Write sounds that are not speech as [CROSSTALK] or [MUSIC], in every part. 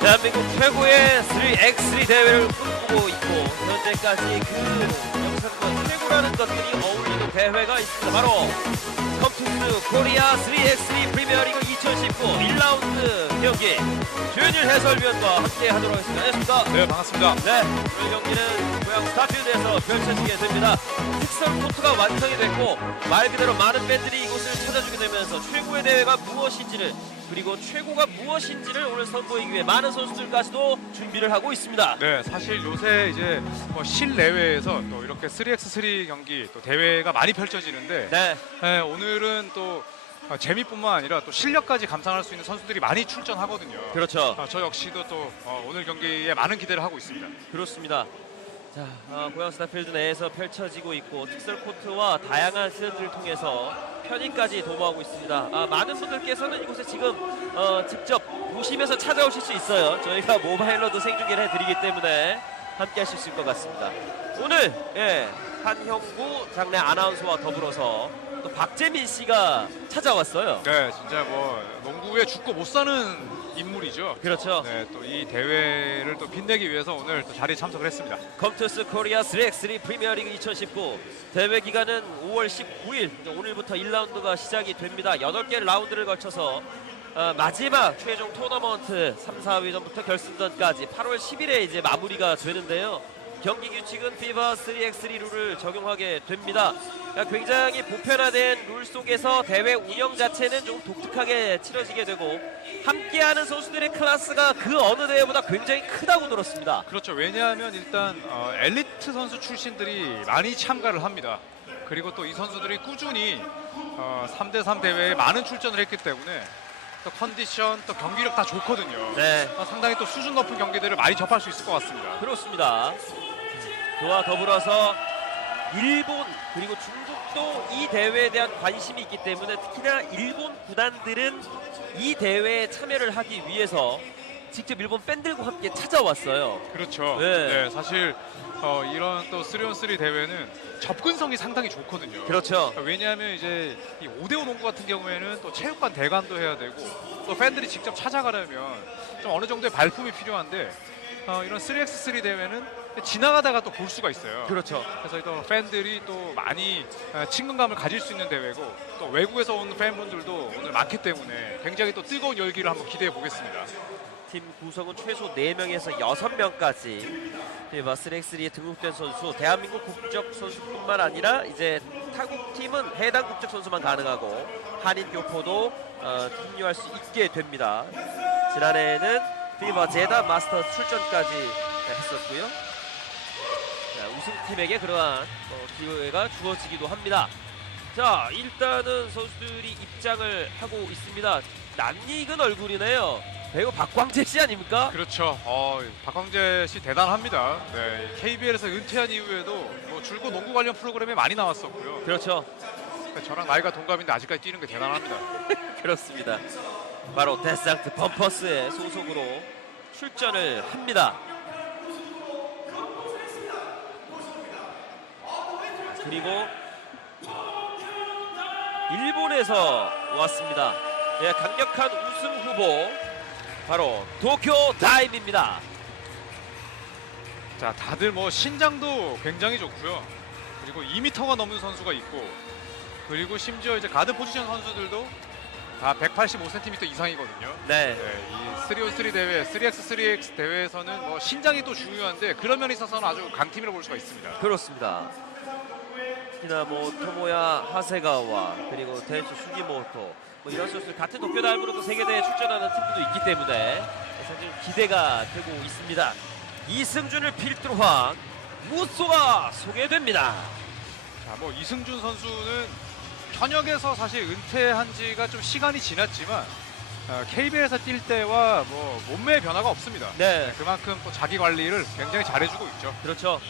대한민국 최고의 3x3 대회를 꿈꾸고 있고 현재까지 그 영상과 최고라는 것들이 어울리는 대회가 있습니다. 바로 컴투스 코리아 3x3 프리미어리그 2019 1라운드 경기 조현일 해설위원과 함께 하도록 하겠습니다. 안녕하십니까? 네 반갑습니다. 네, 오늘 경기는 고향 스타필드에서 펼쳐지게 됩니다. 특설 코트가 완성이 됐고 말 그대로 많은 팬들이 찾아주게 되면서 최고의 대회가 무엇인지를 그리고 최고가 무엇인지를 오늘 선보이기 위해 많은 선수들까지도 준비를 하고 있습니다. 네 사실 요새 이제 뭐 실내외에서 또 이렇게 3x3 경기 또 대회가 많이 펼쳐지는데 네, 네, 오늘은 또 어, 재미뿐만 아니라 또 실력까지 감상할 수 있는 선수들이 많이 출전하거든요. 그렇죠. 아, 저 역시도 또 어, 오늘 경기에 많은 기대를 하고 있습니다. 그렇습니다. 자, 어, 고양 스타필드 내에서 펼쳐지고 있고 특설 코트와 다양한 시설들을 통해서 편의까지 도모하고 있습니다. 아, 많은 분들께서는 이곳에 지금 어, 직접 보시면서 찾아오실 수 있어요. 저희가 [LAUGHS] 모바일로도 생중계를 해드리기 때문에 함께 하실 수 있을 것 같습니다. 오늘 예, 한형구 장례 아나운서와 더불어서 또 박재민 씨가 찾아왔어요. 네 진짜 뭐 농구에 죽고 못 사는 인물이죠. 그렇죠. 네, 또 이 대회를 또 빛내기 위해서 오늘 또 자리에 참석을 했습니다. 컴투스 코리아 3x3 프리미어리그 2019 대회 기간은 5월 19일 오늘부터 1라운드가 시작이 됩니다. 8개 라운드를 거쳐서 어, 마지막 최종 토너먼트 3, 4위전부터 결승전까지 8월 10일에 이제 마무리가 되는데요. 경기 규칙은 FIBA 3x3 룰을 적용하게 됩니다. 그러니까 굉장히 보편화된 룰 속에서 대회 운영 자체는 좀 독특하게 치러지게 되고 함께하는 선수들의 클래스가 그 어느 대회보다 굉장히 크다고 들었습니다. 그렇죠. 왜냐하면 일단 어, 엘리트 선수 출신들이 많이 참가를 합니다. 그리고 또 이 선수들이 꾸준히 어, 3대3 대회에 많은 출전을 했기 때문에 또 컨디션, 또 경기력 다 좋거든요. 네, 어, 상당히 또 수준 높은 경기들을 많이 접할 수 있을 것 같습니다. 그렇습니다. 그와 더불어서 일본 그리고 중국도 이 대회에 대한 관심이 있기 때문에 특히나 일본 구단들은 이 대회에 참여를 하기 위해서 직접 일본 팬들과 함께 찾아왔어요. 그렇죠. 네. 네, 사실 어, 이런 또 3on3 대회는 접근성이 상당히 좋거든요. 그렇죠. 왜냐하면 이제 이 5대5 농구 같은 경우에는 또 체육관 대관도 해야 되고 또 팬들이 직접 찾아가려면 좀 어느 정도의 발품이 필요한데 어, 이런 3x3 대회는 지나가다가 또 볼 수가 있어요. 그렇죠. 그래서 또 팬들이 또 많이 어, 친근감을 가질 수 있는 대회고 또 외국에서 온 팬분들도 오늘 많기 때문에 굉장히 또 뜨거운 열기를 한번 기대해 보겠습니다. 팀 구성은 최소 4명에서 6명까지 피바 3x3에 등록된 선수 대한민국 국적 선수뿐만 아니라 이제 타국팀은 해당 국적 선수만 가능하고 한인 교포도 어, 합류할 수 있게 됩니다. 지난해에는 피바 제다 마스터 출전까지 했었고요. 자, 우승팀에게 그러한 어, 기회가 주어지기도 합니다. 자 일단은 선수들이 입장을 하고 있습니다. 낯익은 얼굴이네요. 배우 박광재 씨 아닙니까? 그렇죠. 어, 박광재 씨 대단합니다. 네, KBL에서 은퇴한 이후에도 뭐 줄곧 농구 관련 프로그램에 많이 나왔었고요. 그렇죠. 그러니까 저랑 나이가 동갑인데 아직까지 뛰는 게 대단합니다. [LAUGHS] 그렇습니다. 바로 데스상트 범퍼스의 소속으로 출전을 합니다. 그리고 일본에서 왔습니다. 예, 강력한 우승 후보 바로 도쿄 다임입니다. 자, 다들 뭐 신장도 굉장히 좋고요. 그리고 2m가 넘는 선수가 있고, 그리고 심지어 이제 가드 포지션 선수들도 다 185cm 이상이거든요. 네, 네, 이 3on3 대회, 3x3x 대회에서는 뭐 신장이 또 중요한데 그런 면에 있어서는 아주 강팀이라고 볼 수가 있습니다. 그렇습니다. 특히나 뭐 토모야 하세가와 그리고 데이치 수기모토 뭐 이런 선수들 같은 도쿄 다임으로도 세계대회 출전하는 팀들도 있기 때문에 사실 기대가 되고 있습니다. 이승준을 필두로 한 무소가 소개됩니다. 자, 뭐 이승준 선수는 현역에서 사실 은퇴한 지가 좀 시간이 지났지만 어, KBL에서 뛸 때와 뭐 몸매의 변화가 없습니다. 네, 그만큼 또 자기 관리를 굉장히 잘해주고 있죠. 그렇죠.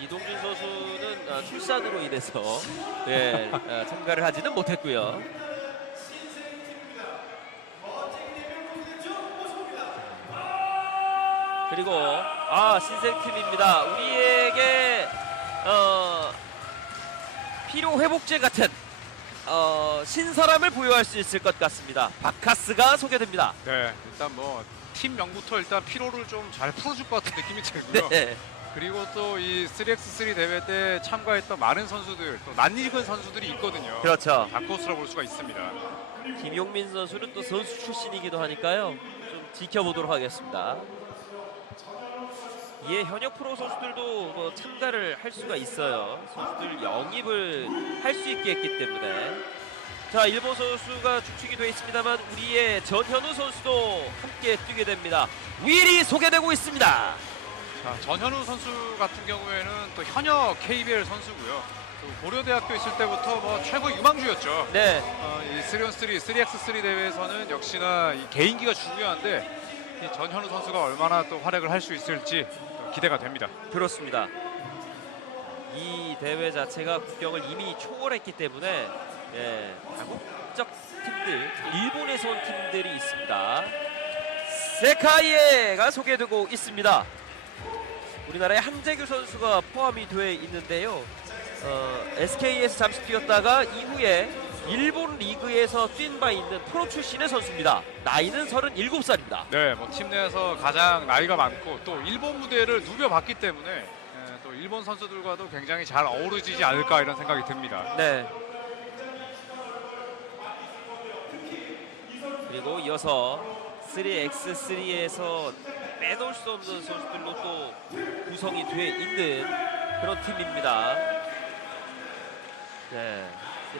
이동준 선수는 어, 출산으로 인해서 네, 어, 참가를 하지는 못했고요. 그리고 아 신생팀입니다. 우리에게 어, 피로 회복제 같은 어, 신사람을 부여할 수 있을 것 같습니다. 바카스가 소개됩니다. 네, 일단 뭐 팀 명부터 일단 피로를 좀 잘 풀어줄 것 같은 느낌이 들고요. [LAUGHS] 네. 그리고 또 이 3x3 대회 때 참가했던 많은 선수들, 또 낯익은 선수들이 있거든요. 그렇죠. 다코스라 볼 수가 있습니다. 김용민 선수는 또 선수 출신이기도 하니까요. 좀 지켜보도록 하겠습니다. 이에 현역 프로 선수들도 뭐 참가를 할 수가 있어요. 선수들 영입을 할 수 있게 했기 때문에. 자, 일본 선수가 축축이 되어 있습니다만 우리의 전현우 선수도 함께 뛰게 됩니다. 윌이 소개되고 있습니다. 자, 전현우 선수 같은 경우에는 또 현역 KBL 선수고요. 또 고려대학교 있을 때부터 뭐 최고 유망주였죠. 네, 어, 이 3on3, 3x3 대회에서는 역시나 이 개인기가 중요한데 이 전현우 선수가 얼마나 또 활약을 할 수 있을지 기대가 됩니다. 그렇습니다. 이 대회 자체가 국경을 이미 초월했기 때문에 예, 다국적 팀들, 일본에서 온 팀들이 있습니다. 세카이에가 소개되고 있습니다. 우리나라의 한재규 선수가 포함이 되어 있는데요. 어, SK에서 잠시 뛰었다가 이후에 일본 리그에서 뛴 바 있는 프로 출신의 선수입니다. 나이는 37살입니다. 네, 뭐 팀 내에서 가장 나이가 많고 또 일본 무대를 누벼봤기 때문에 예, 또 일본 선수들과도 굉장히 잘 어우러지지 않을까 이런 생각이 듭니다. 네. 그리고 이어서 3x3에서 빼놓을 수 없는 선수들로 또 구성이 되어 있는 그런 팀입니다. 네.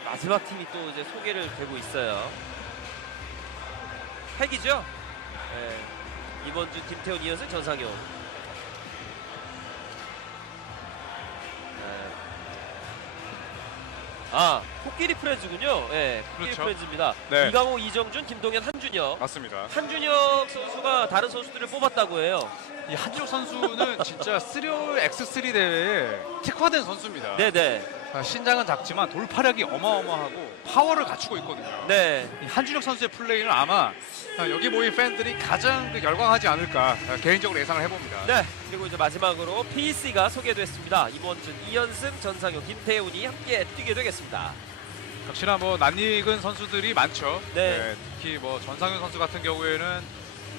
마지막 팀이 또 이제 소개를 되고 있어요. 핵이죠? 네. 이번 주 김태훈 이현승 전상용. 네. 아, 코끼리 프렌즈군요. 예, 코끼리 그렇죠. 프렌즈입니다. 네. 이강호, 이정준, 김동현, 한 준혁. 맞습니다. 한준혁 선수가 다른 선수들을 뽑았다고 해요. 이 한지호 선수는 진짜 3x3 대회에 특화된 선수입니다. 네네. 아, 신장은 작지만 돌파력이 어마어마하고 파워를 갖추고 있거든요. 네. 이 한준혁 선수의 플레이는 아마 아, 여기 모인 팬들이 가장 그 열광하지 않을까 아, 개인적으로 예상을 해봅니다. 네. 그리고 이제 마지막으로 PC가 소개됐습니다. 이번준 이연승, 전상효, 김태훈이 함께 뛰게 되겠습니다. 역시나 뭐 낯익은 선수들이 많죠. 네. 특히 뭐 전상현 선수 같은 경우에는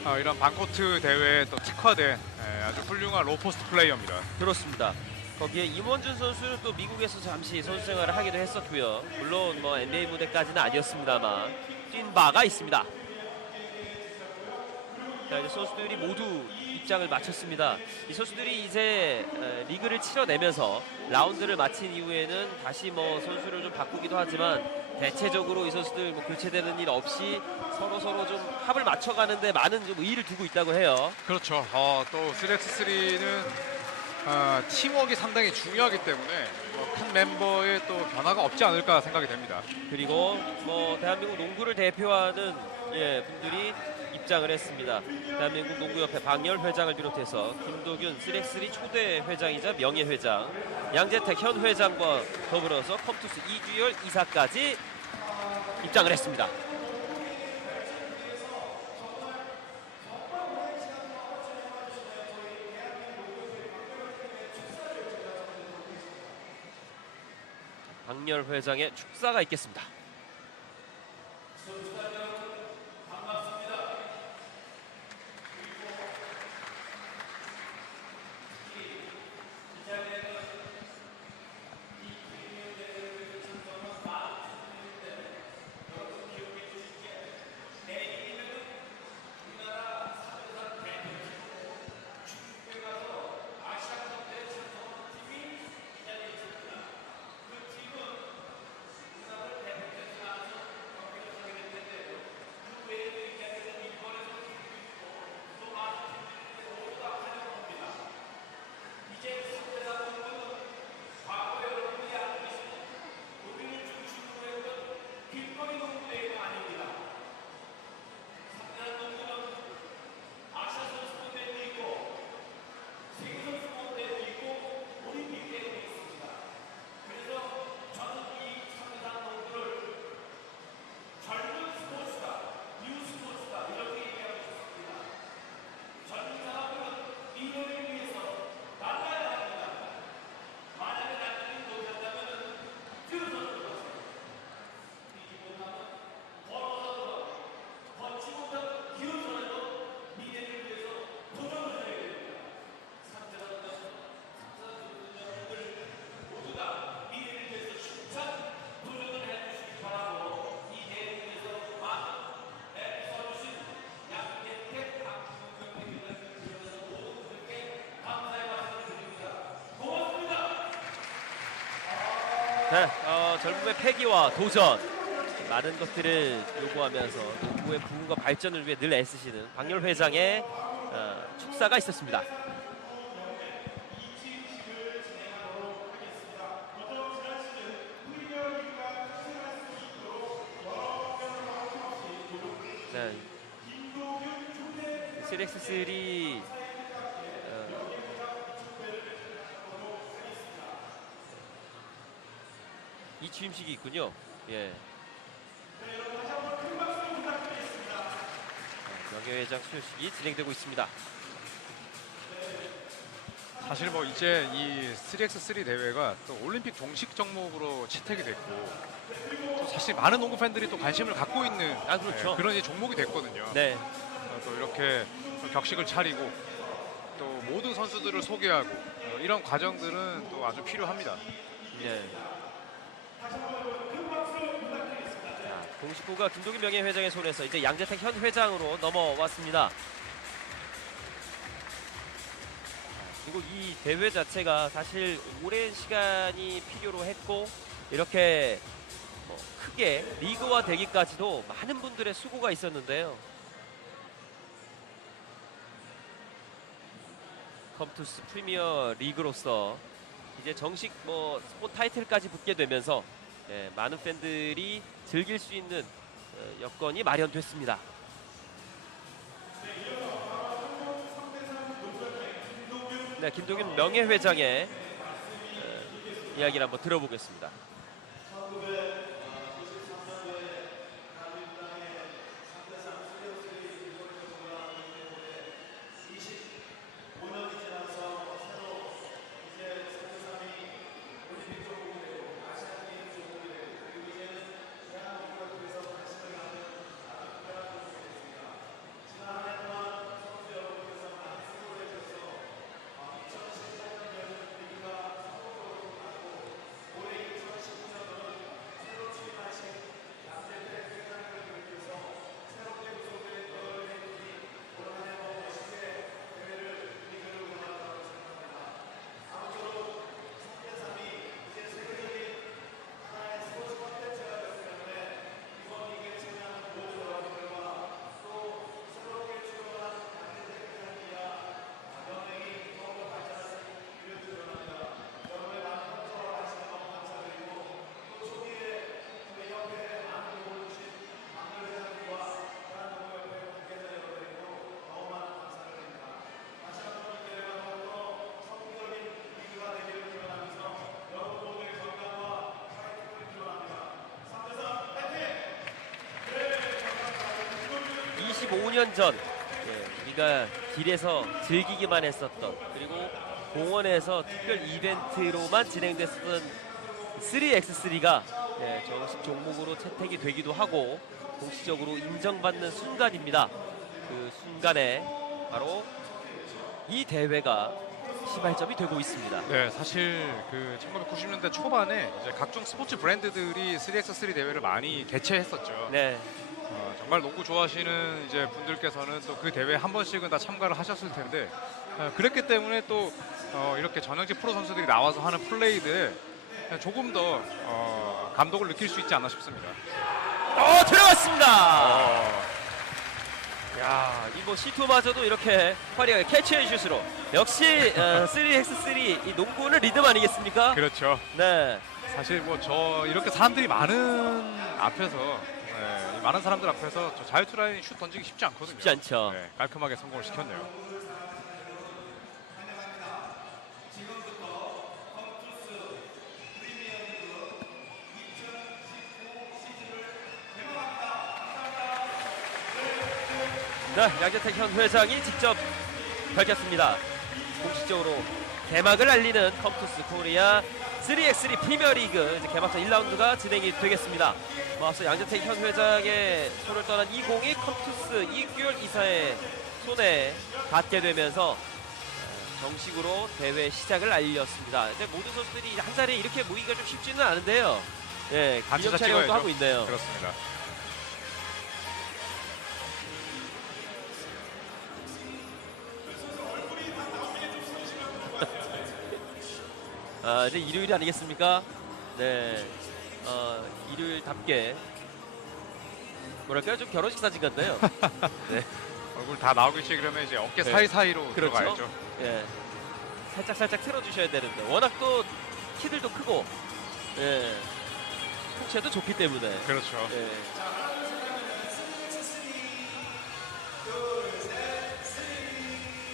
아, 이런 반코트 대회에 또 특화된 예, 아주 훌륭한 로포스트 플레이어입니다. 그렇습니다. 거기에 임원준 선수는 또 미국에서 잠시 선수 생활을 하기도 했었고요. 물론 뭐 NBA 무대까지는 아니었습니다만 뛴 바가 있습니다. 자, 이제 선수들이 모두 입장을 마쳤습니다. 이 선수들이 이제 에, 리그를 치러내면서 라운드를 마친 이후에는 다시 뭐 선수를 좀 바꾸기도 하지만 대체적으로 이 선수들 뭐 교체되는 일 없이 서로 서로 좀 합을 맞춰가는데 많은 좀 의의를 두고 있다고 해요. 그렇죠. 어, 또 3x3는 아, 팀워크가 상당히 중요하기 때문에 뭐큰 멤버의 또 변화가 없지 않을까 생각이 됩니다. 그리고 뭐 대한민국 농구를 대표하는 예, 분들이 입장을 했습니다. 대한민국 농구협회 박열 회장을 비롯해서 김도균 3x3 초대 회장이자 명예 회장, 양재택 현 회장과 더불어서 컴투스 이주열 이사까지 입장을 했습니다. 박열 회장의 축사가 있겠습니다. 네, 어, 젊음의 패기와 도전 많은 것들을 요구하면서 농구의 부흥과 발전을 위해 늘 애쓰시는 박열 회장의 어, 축사가 있었습니다. 네. 3x3 이 취임식이 있군요. 예. 자, 명예회장 수여식이 진행되고 있습니다. 사실 뭐 이제 이 3x3 대회가 또 올림픽 동식 종목으로 채택이 됐고 또 사실 많은 농구 팬들이 또 관심을 갖고 있는 아, 그렇죠. 예, 그런 이제 종목이 됐거든요. 네. 어, 또 이렇게 또 격식을 차리고 또 모든 선수들을 소개하고 어, 이런 과정들은 또 아주 필요합니다. 네. 자, 공식구가 김동인 명예회장의 손에서 이제 양재택 현 회장으로 넘어왔습니다. 자, 그리고 이 대회 자체가 사실 오랜 시간이 필요로 했고 이렇게 뭐 크게 리그화 되기까지도 많은 분들의 수고가 있었는데요. 컴투스 프리미어 리그로서 이제 정식 뭐 스폰 타이틀까지 붙게 되면서 예, 많은 팬들이 즐길 수 있는 어, 여건이 마련됐습니다. 네, 김동윤 명예회장의 어, 이야기를 한번 들어보겠습니다. 네. 25년 전 예, 우리가 길에서 즐기기만 했었던 그리고 공원에서 특별 이벤트로만 진행됐었던 3x3가 예, 정식 종목으로 채택이 되기도 하고 공식적으로 인정받는 순간입니다. 그 순간에 바로 이 대회가 시발점이 되고 있습니다. 네, 사실 그 1990년대 초반에 이제 각종 스포츠 브랜드들이 3x3 대회를 많이 개최했었죠. 네, 어, 정말 농구 좋아하시는 이제 분들께서는 또 그 대회 한 번씩은 다 참가를 하셨을 텐데 어, 그랬기 때문에 또 어, 이렇게 전형직 프로 선수들이 나와서 하는 플레이들 조금 더 어, 감독을 느낄 수 있지 않나 싶습니다. 어 들어갔습니다. 야, 이뭐 C2마저도 이렇게 화려하게 캐치해 슛으로 역시 어, 3x3 이 농구는 리듬 아니겠습니까? 그렇죠. 네. 사실 뭐 저 이렇게 사람들이 많은 앞에서 많은 사람들 앞에서 저 자유투 라인 슛 던지기 쉽지 않거든요. 쉽지 않죠. 네, 깔끔하게 성공을 시켰네요. 네, 양재택 현 회장이 직접 밝혔습니다. 공식적으로 개막을 알리는 컴투스 코리아 3x3 프리미어리그 개막전 1라운드가 진행이 되겠습니다. 뭐 앞서 양재택 현 회장의 손을 떠난 20이 컴투스 이규열 이사의 손에 닿게 되면서 어, 정식으로 대회 시작을 알렸습니다. 이제 모든 선수들이 한 자리에 이렇게 모이기가 좀 쉽지는 않은데요. 예, 사 촬영도. 하고 있네요. 그렇습니다. 아, 이제 일요일이 아니겠습니까? 네, 어, 일요일답게 뭐랄까요 좀 결혼식 사진 같네요. [LAUGHS] 얼굴 다 나오기 시작하면 이제 어깨 네. 사이사이로 그렇죠. 들어가야죠. 예, 살짝 살짝 틀어 주셔야 되는데 워낙 또 키들도 크고, 예, 풍채도 좋기 때문에. 그렇죠. 예.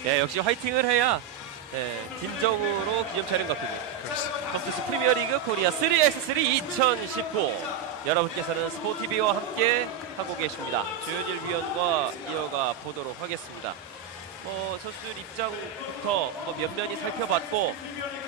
예, 역시 화이팅을 해야 예, 진정으로 기념차는 것들이 그렇습니다. 컴투스 프리미어리그 코리아 3x3 2019 여러분께서는 스포티비와 함께 하고 계십니다. 조현일 위원과 이어가 보도록 하겠습니다. 어, 선수들 입장부터 뭐 면면히 살펴봤고